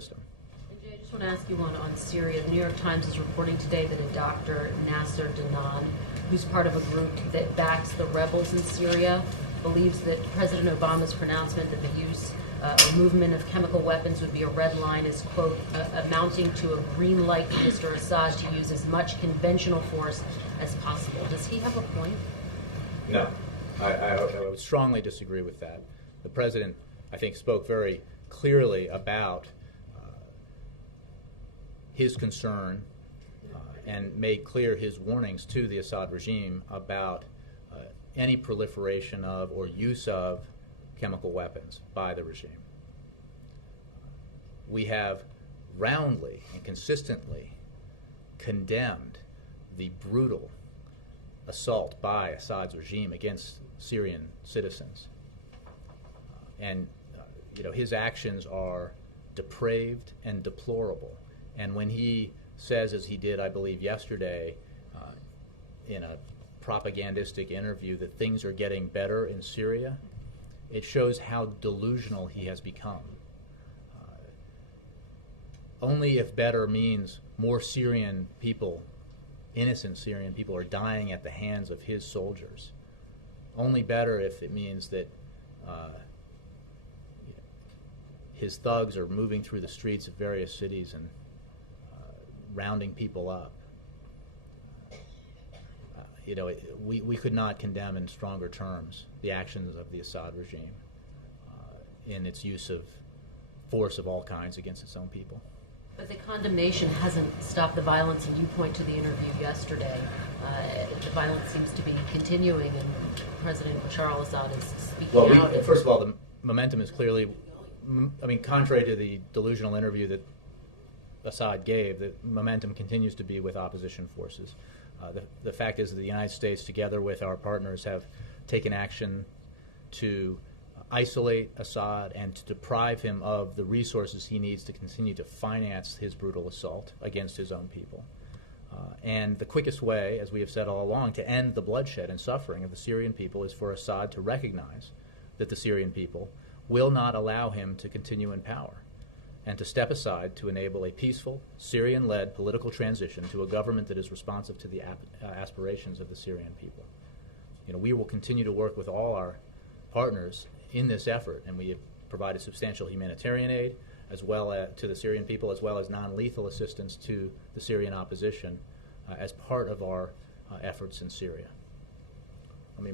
system. Jay, I just want to ask you one on Syria. The New York Times is reporting today that a Dr. Nasser Danan, who's part of a group that backs the rebels in Syria, believes that President Obama's pronouncement that the use or movement of chemical weapons would be a red line is, quote, amounting to a green light for Mr. Assad to use as much conventional force as possible. Does he have a point? No. I would strongly disagree with that. The president, I think, spoke very clearly about his concern and made clear his warnings to the Assad regime about any proliferation of or use of chemical weapons by the regime. We have roundly and consistently condemned the brutal assault by Assad's regime against Syrian citizens. His actions are depraved and deplorable. And when he says, as he did, I believe, yesterday, in a propagandistic interview, that things are getting better in Syria, it shows how delusional he has become. Only if better means more Syrian people, innocent Syrian people, are dying at the hands of his soldiers. Only better if it means that his thugs are moving through the streets of various cities and rounding people up. We could not condemn in stronger terms the actions of the Assad regime in its use of force of all kinds against its own people. But the condemnation hasn't stopped the violence, and you point to the interview yesterday. The violence seems to be continuing, and President Bashar al-Assad is speaking out. First of all, the momentum is clearly, contrary to the delusional interview that Assad gave, the momentum continues to be with opposition forces. The fact is that the United States, together with our partners, have taken action to isolate Assad and to deprive him of the resources he needs to continue to finance his brutal assault against his own people. And the quickest way, as we have said all along, to end the bloodshed and suffering of the Syrian people is for Assad to recognize that the Syrian people will not allow him to continue in power, and to step aside to enable a peaceful, Syrian-led political transition to a government that is responsive to the aspirations of the Syrian people. We will continue to work with all our partners in this effort, and we have provided substantial humanitarian aid as well to the Syrian people, as well as non-lethal assistance to the Syrian opposition as part of our efforts in Syria.